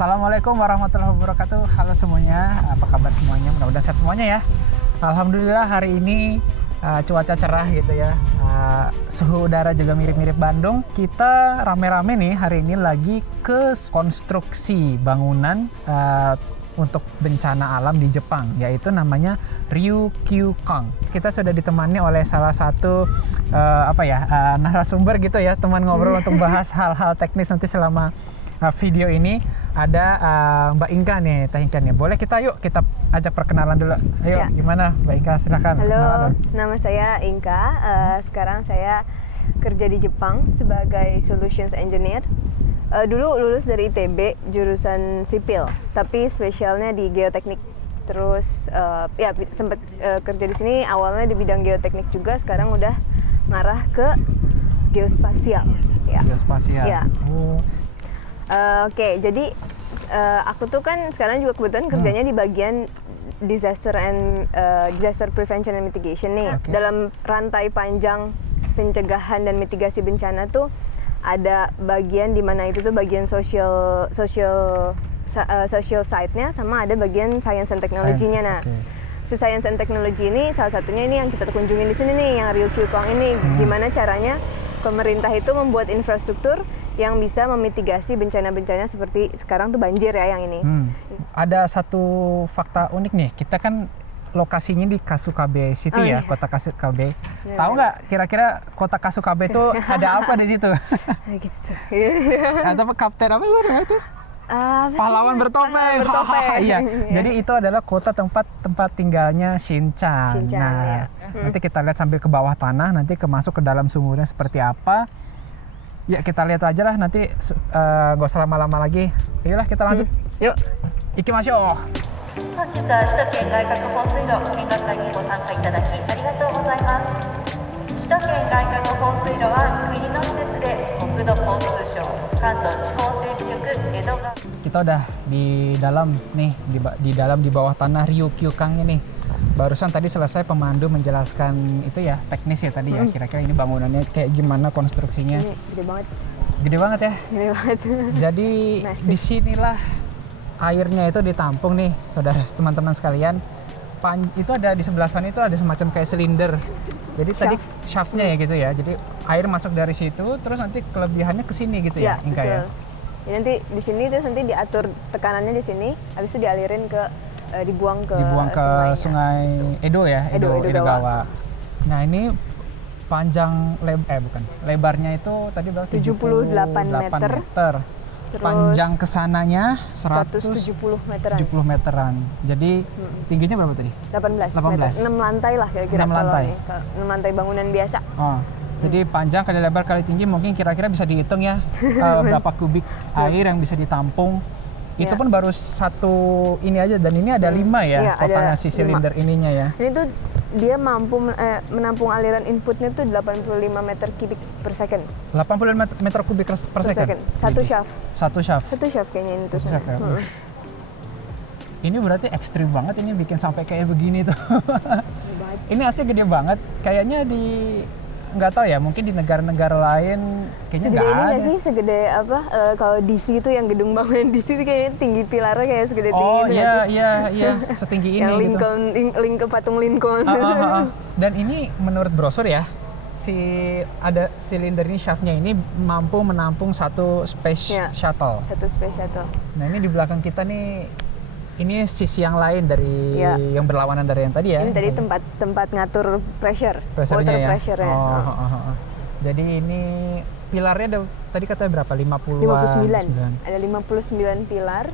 Assalamualaikum warahmatullahi wabarakatuh. Halo semuanya, apa kabar semuanya? Mudah-mudahan sehat semuanya ya. Alhamdulillah hari ini cuaca cerah gitu ya. Suhu udara juga mirip-mirip Bandung. Kita rame-rame nih hari ini lagi ke konstruksi bangunan untuk bencana alam di Jepang, yaitu namanya Ryukyukan. Kita sudah ditemani oleh salah satu narasumber gitu ya, teman ngobrol untuk bahas hal-hal teknis nanti selama video ini. Ada Mbak Inka nih, Teh Inka nih. Boleh kita ajak perkenalan dulu. Ayo, ya. Gimana Mbak Inka? Silakan. Halo, nama saya Inka. Sekarang saya kerja di Jepang sebagai Solutions Engineer. Dulu lulus dari ITB, jurusan sipil, tapi spesialnya di geoteknik. Terus sempat kerja di sini awalnya di bidang geoteknik juga, sekarang udah ngarah ke geospasial. Ya. Geospasial. Ya. Oke, jadi aku tuh kan sekarang juga kebetulan kerjanya di bagian disaster prevention and mitigation nih. Okay. Dalam rantai panjang pencegahan dan mitigasi bencana tuh ada bagian di mana itu tuh bagian social side-nya, sama ada bagian science and technology-nya. Nah, si science and technology ini salah satunya ini yang kita kunjungin di sini nih, yang Ryukyukan ini. Gimana caranya pemerintah itu membuat infrastruktur yang bisa memitigasi bencana-bencana seperti sekarang tuh banjir ya yang ini. Ada satu fakta unik nih, kita kan lokasinya di Kasukabe City ya, kota Kasukabe. Tahu nggak kira-kira kota Kasukabe itu ada apa di situ? Gitu. Atau kapten apa itu? Pahlawan bertopeng. Iya. Jadi itu adalah kota tempat tinggalnya Shinchan. Nah, nanti kita lihat sambil ke bawah tanah, nanti masuk ke dalam sumurnya seperti apa. Ya kita lihat aja lah nanti, gak usah lama-lama lagi. Ayolah kita lanjut. Yuk, ikimashou. 本日は首都圏外郭放水路見学会にご参加いただきありがとうございます。首都圏外郭放水路は国の施設で国土交通省関東地方整備局江戸川。Kita udah di dalam nih, di bawah tanah Ryukyukan ini. Barusan tadi selesai pemandu menjelaskan itu ya, teknis ya tadi ya, kira-kira ini bangunannya kayak gimana konstruksinya. Ini gede banget. Gede banget ya. Gede banget. Jadi disinilah airnya itu ditampung nih, saudara teman-teman sekalian. Itu ada di sebelah sana itu ada semacam kayak silinder. Jadi tadi shaftnya ya gitu ya. Jadi air masuk dari situ, terus nanti kelebihannya ke sini gitu ya, Inka ya. Ya, nanti di sini terus nanti diatur tekanannya di sini, habis itu dialirin dibuang ke sungai Edo ya, Edogawa. Nah ini panjang lebarnya itu tadi berapa? 78 meter. Terus panjang kesananya 170 meteran. Jadi tingginya berapa tadi? 18 meter. 6 lantai lah kira-kira. 6 lantai. 6 lantai bangunan biasa. Oh. Jadi panjang kali lebar kali tinggi mungkin kira-kira bisa dihitung ya berapa kubik air yang bisa ditampung. Itu pun baru satu ini aja, dan ini ada 5 ya, kotaknya si silinder ininya ya. Ini tuh dia mampu menampung aliran inputnya tuh 85 meter kubik per second. 85 meter kubik per second? Satu shaft. Satu shaft Kayaknya ini tuh. Shaft, ya. Ini berarti ekstrim banget ini bikin sampai kayak begini tuh. Ini asli gede banget. Kayaknya nggak tahu ya, mungkin di negara-negara lain kayaknya nggak ada. Segede ini nggak sih? Segede apa? Kalau DC itu yang gedung bangunan DC itu kayaknya tinggi pilarnya kayak segede tinggi itu nggak sih? Iya, setinggi ini yang Lincoln, gitu. Patung Lincoln. Dan ini menurut brosur ya, ada silinder ini, shaftnya ini mampu menampung satu space shuttle. Satu space shuttle. Nah ini di belakang kita nih, ini sisi yang lain dari yang berlawanan dari yang tadi ya. Ini tadi tempat ngatur water pressure-nya. Jadi ini pilarnya tadi katanya berapa? 59. Ada 59 pilar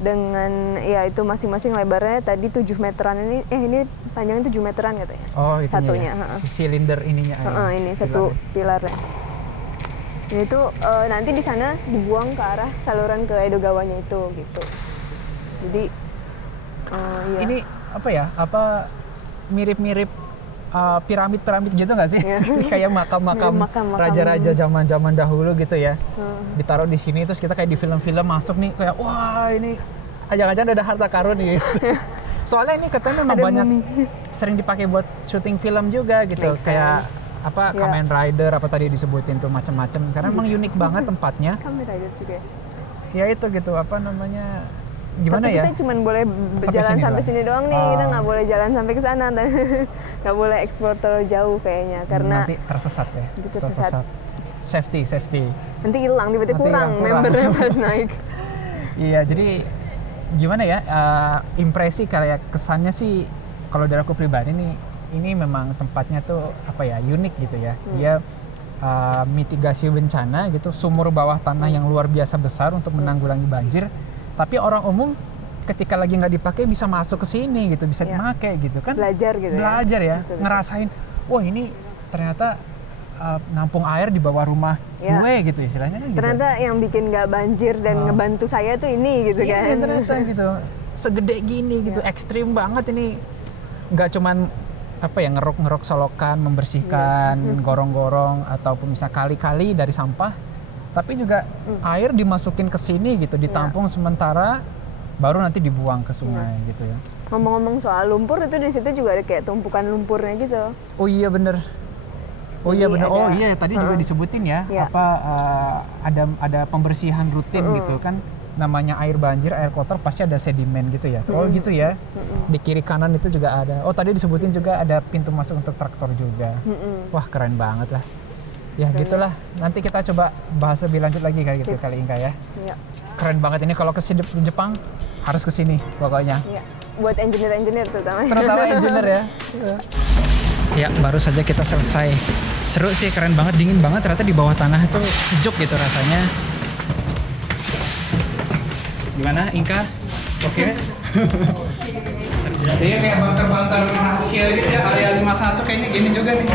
dengan itu masing-masing lebarnya tadi 7 meteran ini panjangnya 7 meteran katanya. Oh, itu satunya. Ya. Si silinder ininya. Ini satu pilarnya. Ini tuh nanti di sana dibuang ke arah saluran ke Edogawanya itu gitu. Jadi ini apa mirip-mirip piramid gitu nggak sih? Kayak makam raja-raja zaman dahulu gitu ya. Ditaruh di sini terus kita kayak di film-film masuk nih kayak wah ini jangan-jangan ada harta karun nih. Soalnya ini katanya memang banyak sering dipakai buat syuting film juga gitu. Kayak Kamen Rider apa tadi disebutin tuh macam-macam karena memang unik banget tempatnya. Kamen Rider juga. ya itu gitu apa namanya gimana Tapi ya? kita cuma boleh Sampai jalan sini sampai doang. sini doang nih, Oh. kita nggak boleh jalan sampai ke sana, nggak boleh eksplor terlalu jauh kayaknya, karena nanti tersesat ya. Nanti tersesat. Safety. nanti hilang, tiba-tiba Nanti kurang hilang, membernya pas naik. Iya, jadi gimana ya? Impresi kayak kesannya sih kalau dari aku pribadi nih, ini memang tempatnya tuh apa ya, unik gitu ya. Dia mitigasi bencana gitu, sumur bawah tanah yang luar biasa besar untuk menanggulangi banjir. Tapi orang umum ketika lagi nggak dipakai bisa masuk ke sini gitu, bisa Iya. dipakai gitu kan. Belajar gitu ya. Belajar ya, Betul. ngerasain, wah ini ternyata nampung air di bawah rumah Iya. gue gitu istilahnya kan gitu. Ternyata yang bikin nggak banjir dan ngebantu saya tuh ini gitu Iya, kan. ternyata gitu. Segede gini gitu, ekstrim banget ini. Nggak cuman apa ya, ngeruk-ngeruk solokan, membersihkan gorong-gorong ataupun bisa kali-kali dari sampah, tapi juga air dimasukin ke sini gitu, ditampung sementara baru nanti dibuang ke sungai gitu ya. Ngomong-ngomong soal lumpur, itu di situ juga ada kayak tumpukan lumpurnya gitu. Oh iya bener. Oh iya Jadi bener. Oh ada- iya tadi juga disebutin ya, Iya. apa ada pembersihan rutin gitu kan. Namanya air banjir, air kotor pasti ada sedimen gitu ya. Oh gitu ya. Di kiri kanan itu juga ada. Oh tadi disebutin juga ada pintu masuk untuk traktor juga. Wah keren banget lah. Ya gitulah. Nanti kita coba bahas lebih lanjut lagi kayak gitu kali Inka ya. Iya. Keren banget ini, kalau ke Jepang harus ke sini pokoknya. Iya. Buat engineer terutama. Terutama engineer ya. Ya baru saja kita selesai. Seru sih, keren banget, dingin banget ternyata di bawah tanah itu sejuk gitu rasanya. Gimana Inka? Oke? Jadi kayak banter-banter rahasia gitu ya, area 51 kayaknya gini juga nih.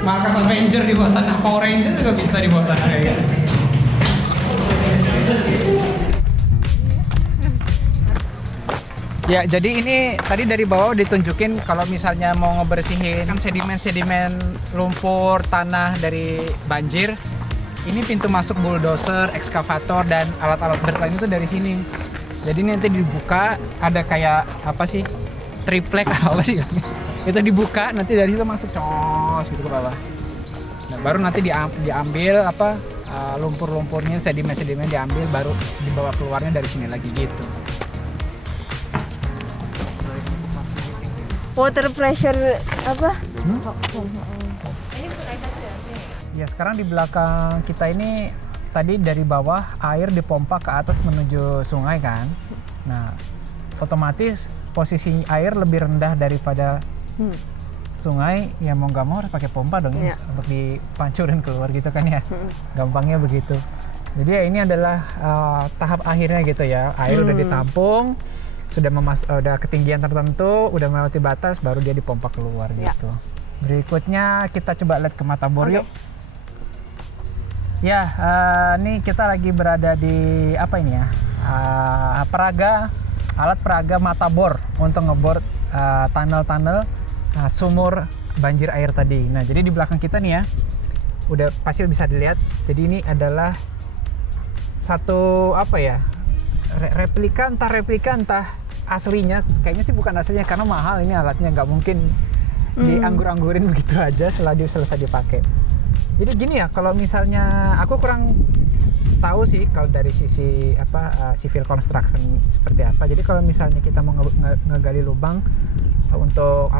Markas Avenger di bawah tanah, Power Ranger juga bisa di bawah tanah kayak gitu. Ya, jadi ini tadi dari bawah ditunjukin kalau misalnya mau ngebersihin kan sedimen-sedimen lumpur tanah dari banjir. Ini pintu masuk bulldozer, ekskavator dan alat-alat berat lain itu dari sini. Jadi ini nanti dibuka, ada kayak apa sih? Triplek apa sih? Itu dibuka, nanti dari situ masuk cos gitu ke bawah. Nah, baru nanti diambil apa lumpur-lumpurnya, sedimen-sedimen diambil, baru dibawa keluarnya dari sini lagi gitu. Water pressure apa? Ya sekarang di belakang kita ini tadi dari bawah air dipompa ke atas menuju sungai kan. Nah otomatis posisi air lebih rendah daripada sungai, ya mau nggak mau harus pakai pompa dong ini Iya. untuk dipancurin keluar gitu kan ya. Gampangnya begitu. Jadi ya ini adalah tahap akhirnya gitu ya. Air udah ditampung, udah ketinggian tertentu, udah melewati batas, baru dia dipompa keluar Ya. gitu. Berikutnya kita coba lihat ke Matabor yuk. Ya, ini kita lagi berada di apa ini ya? Alat peraga Matabor untuk ngebor tunnel-tunnel sumur banjir air tadi. Nah, jadi di belakang kita nih ya, udah pasti bisa dilihat. Jadi ini adalah satu apa ya? Replika entah aslinya. Kayaknya sih bukan aslinya karena mahal ini alatnya, nggak mungkin dianggur-anggurin begitu aja setelah selesai dipakai. Jadi gini ya, kalau misalnya aku kurang tahu sih kalau dari sisi civil construction seperti apa. Jadi kalau misalnya kita mau ngegali lubang untuk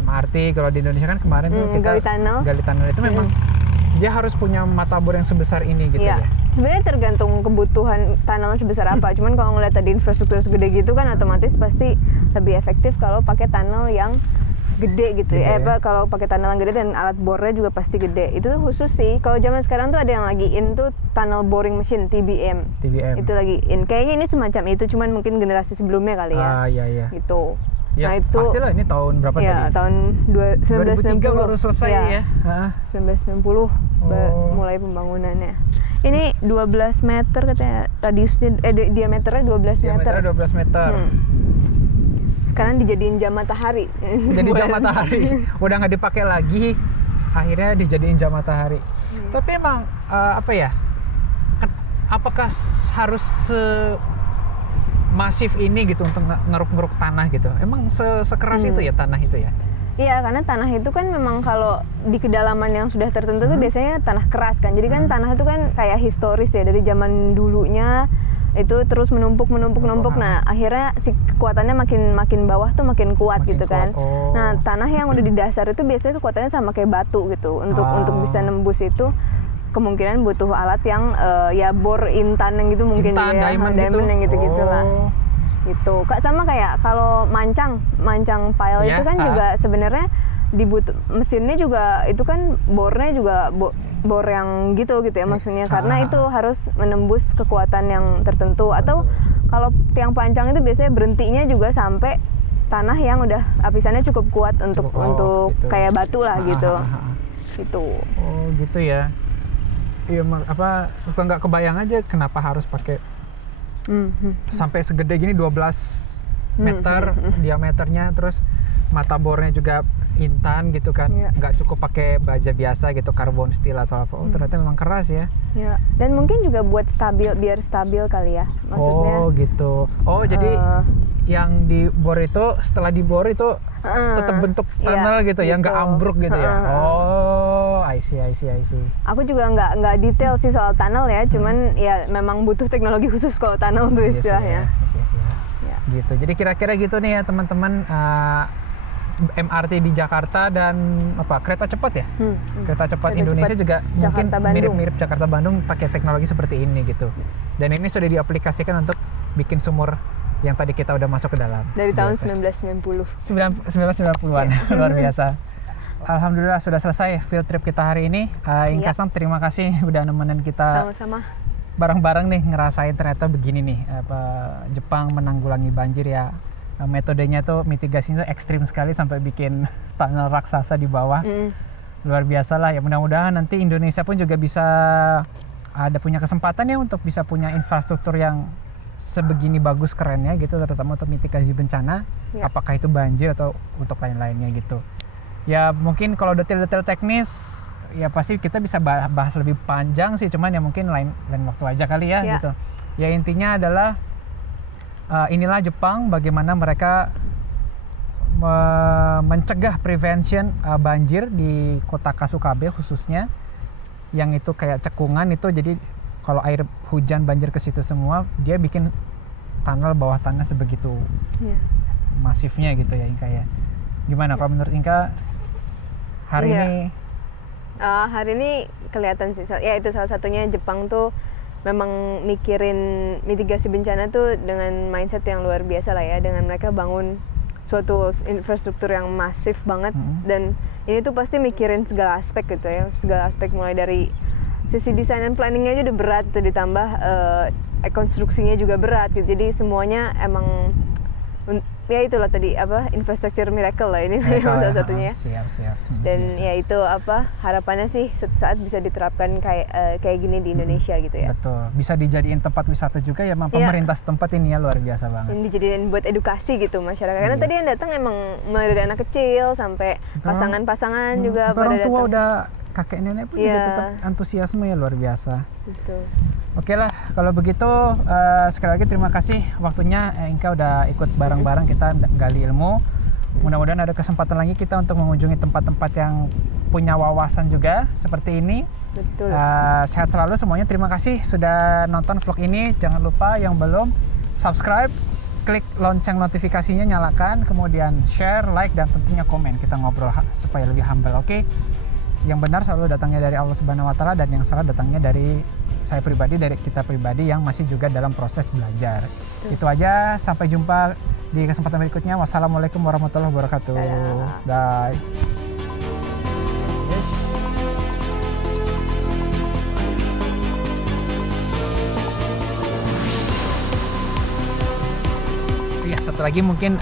MRT, kalau di Indonesia kan kemarin tuh kita gali tunnel itu memang dia harus punya matabor yang sebesar ini gitu ya. Sebenarnya tergantung kebutuhan tunnel sebesar apa. Cuman kalau ngeliat tadi infrastruktur segede gitu kan otomatis pasti lebih efektif kalau pakai tunnel yang gede gitu ya. Kalau pakai tunnel yang gede dan alat bornya juga pasti gede. Itu tuh khusus sih. Kalau zaman sekarang tuh ada yang lagi in tuh tunnel boring machine TBM. TBM. Itu lagi in. Kayaknya ini semacam itu, cuman mungkin generasi sebelumnya kali ya. Iya. Gitu. Ya, nah itu pastilah ini tahun berapa ya, tadi? tahun 1990 baru selesai ya. 1990 mulai pembangunannya. Ini 12 meter katanya radiusnya, diameternya 12 meter. Diameternya 12 meter. Sekarang dijadiin jam matahari. Jadi jam matahari. Udah nggak dipakai lagi, akhirnya dijadiin jam matahari. Tapi emang apakah harus masif ini gitu untuk ngeruk-ngeruk tanah gitu? Emang sekeras itu ya tanah itu ya? Iya, karena tanah itu kan memang kalau di kedalaman yang sudah tertentu tuh biasanya tanah keras kan. Jadi kan tanah itu kan kayak historis ya, dari zaman dulunya itu terus menumpuk. Nah, akhirnya si kekuatannya makin bawah tuh makin kuat Makin gitu kan. kuat, oh. Nah, tanah yang udah di dasar itu biasanya kekuatannya sama kayak batu gitu. Untuk bisa nembus itu kemungkinan butuh alat yang ya bor intan yang gitu mungkin Intan, ya, diamond gitu? yang gitu-gitu lah. Oh. Gitu. Sama kayak kalau mancang pile Iya, itu kan juga sebenarnya mesinnya juga itu kan bornya juga bor yang gitu ya maksudnya, karena itu harus menembus kekuatan yang tertentu. Atau kalau tiang pancang itu biasanya berhentinya juga sampai tanah yang udah lapisannya cukup kuat untuk gitu. kayak batu lah gitu. Itu. Oh gitu ya. Iya, suka nggak kebayang aja kenapa harus pakai sampai segede gini 12 meter diameternya, terus mata bornya juga intan gitu kan, nggak cukup pakai baja biasa gitu, carbon steel atau apa. Ternyata memang keras ya. Ya, dan mungkin juga buat biar stabil kali ya, maksudnya. Oh gitu. Oh jadi yang dibor itu setelah dibor itu tetap bentuk tunnel gitu ya, nggak ambruk gitu ya. Oh, I see. Aku juga nggak detail sih soal tunnel ya, cuman ya memang butuh teknologi khusus kalau tunnel tuh istilahnya. Ya. Gitu. Jadi kira-kira gitu nih ya teman-teman, MRT di Jakarta dan kereta cepat ya. Kereta cepat Indonesia juga mungkin mirip-mirip Jakarta Bandung pakai teknologi seperti ini gitu. Dan ini sudah diaplikasikan untuk bikin sumur yang tadi kita udah masuk ke dalam. Dari tahun 1990. 1990-an. Luar biasa. Alhamdulillah sudah selesai field trip kita hari ini. Inka-san, terima kasih udah nemenin kita. Sama-sama. Bareng-bareng nih ngerasain ternyata begini nih, Jepang menanggulangi banjir ya. Metodenya tuh mitigasinya ekstrim sekali sampai bikin tunnel raksasa di bawah. Luar biasa lah ya. Mudah-mudahan nanti Indonesia pun juga bisa ada punya kesempatan ya untuk bisa punya infrastruktur yang sebegini bagus kerennya gitu, terutama untuk mitigasi bencana, apakah itu banjir atau untuk lain-lainnya gitu. Ya mungkin kalau detail-detail teknis ya pasti kita bisa bahas lebih panjang sih, cuman ya mungkin lain waktu aja kali ya gitu. Ya intinya adalah inilah Jepang, bagaimana mereka mencegah prevention banjir di kota Kasukabe khususnya, yang itu kayak cekungan itu, jadi kalau air hujan banjir ke situ semua, dia bikin tunnel bawah tanah sebegitu masifnya gitu ya Inka ya. Gimana kalau menurut Inka hari ini? Hari ini kelihatan sih, ya itu salah satunya Jepang tuh memang mikirin mitigasi bencana tuh dengan mindset yang luar biasa lah ya, dengan mereka bangun suatu infrastruktur yang masif banget. Dan ini tuh pasti mikirin segala aspek gitu ya, segala aspek mulai dari sisi desain dan planningnya aja udah berat tuh, ditambah konstruksinya juga berat gitu. Jadi semuanya emang ya itulah tadi infrastructure miracle lah ini salah satunya. Siap. Dan ya itu harapannya sih suatu saat bisa diterapkan kayak gini di Indonesia gitu ya. Betul, bisa dijadiin tempat wisata juga ya, pemerintah setempat ini ya, luar biasa banget. Ini dijadiin buat edukasi gitu masyarakat. Karena tadi yang datang emang mulai dari anak kecil sampai pasangan-pasangan juga pada orang tua datang. Udah kakek nenek pun juga tetap antusiasme ya, luar biasa. Betul. Oke lah, kalau begitu sekali lagi terima kasih waktunya, Inka udah ikut bareng-bareng kita gali ilmu. Mudah-mudahan ada kesempatan lagi kita untuk mengunjungi tempat-tempat yang punya wawasan juga seperti ini. Betul. Sehat selalu semuanya, terima kasih sudah nonton vlog ini. Jangan lupa yang belum subscribe, klik lonceng notifikasinya, nyalakan, kemudian share, like, dan tentunya komen. Kita ngobrol supaya lebih humble, oke? Yang benar selalu datangnya dari Allah Subhanahu wa Ta'ala, dan yang salah datangnya dari saya pribadi, dari kita pribadi yang masih juga dalam proses belajar. Itu aja, sampai jumpa di kesempatan berikutnya. Wassalamualaikum warahmatullahi wabarakatuh. Bye. Iya, satu lagi mungkin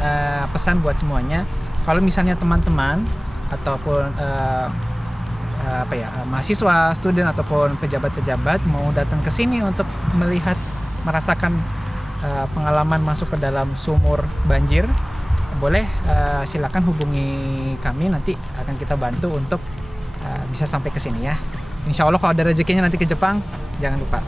pesan buat semuanya. Kalau misalnya teman-teman ataupun mahasiswa, student ataupun pejabat-pejabat mau datang ke sini untuk melihat, merasakan pengalaman masuk ke dalam sumur banjir, boleh silakan hubungi kami, nanti akan kita bantu untuk bisa sampai ke sini ya. Insya Allah kalau ada rezekinya nanti ke Jepang, jangan lupa